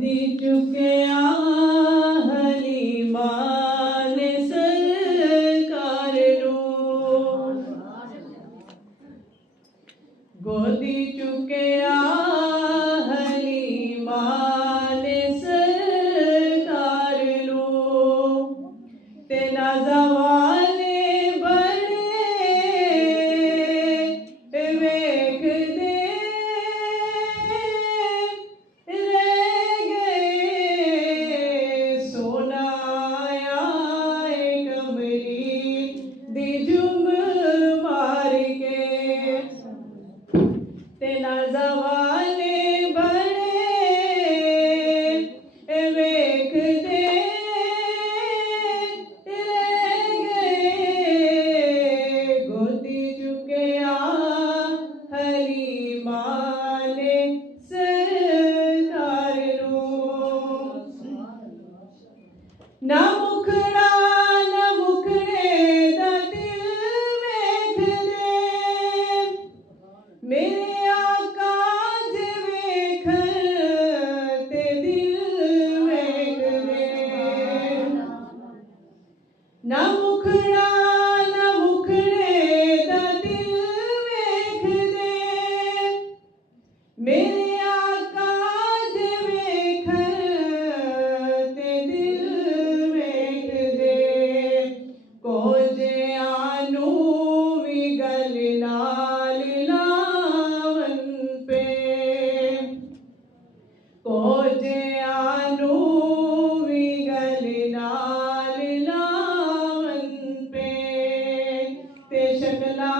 गोदी चुकिया हलीमा ने सरकार नू, गोदी चुकिया हलीमा ने सरकार नू, ते नाज़वाले बड़े वेखदे रह गए। सोना आया कमली दी जुम मार के, ते नाज़वाले बड़े वेखदे रह गए। गोदी चुकिया हलीमा ने सरकार नू, ना मुखड़ा ना मुखड़े दा दिल वेखदे, मेरे आका जे वेखन ते दिल वेखदे। ना मुखड़ा ना मुखड़े दा दिल वेखदे, मेरे आका जे वेखन ते दिल वेखदे। कोजियां नू वी गल नाल लावन पे, कोजियां नू वी गल नाल लावन पे, ते शकला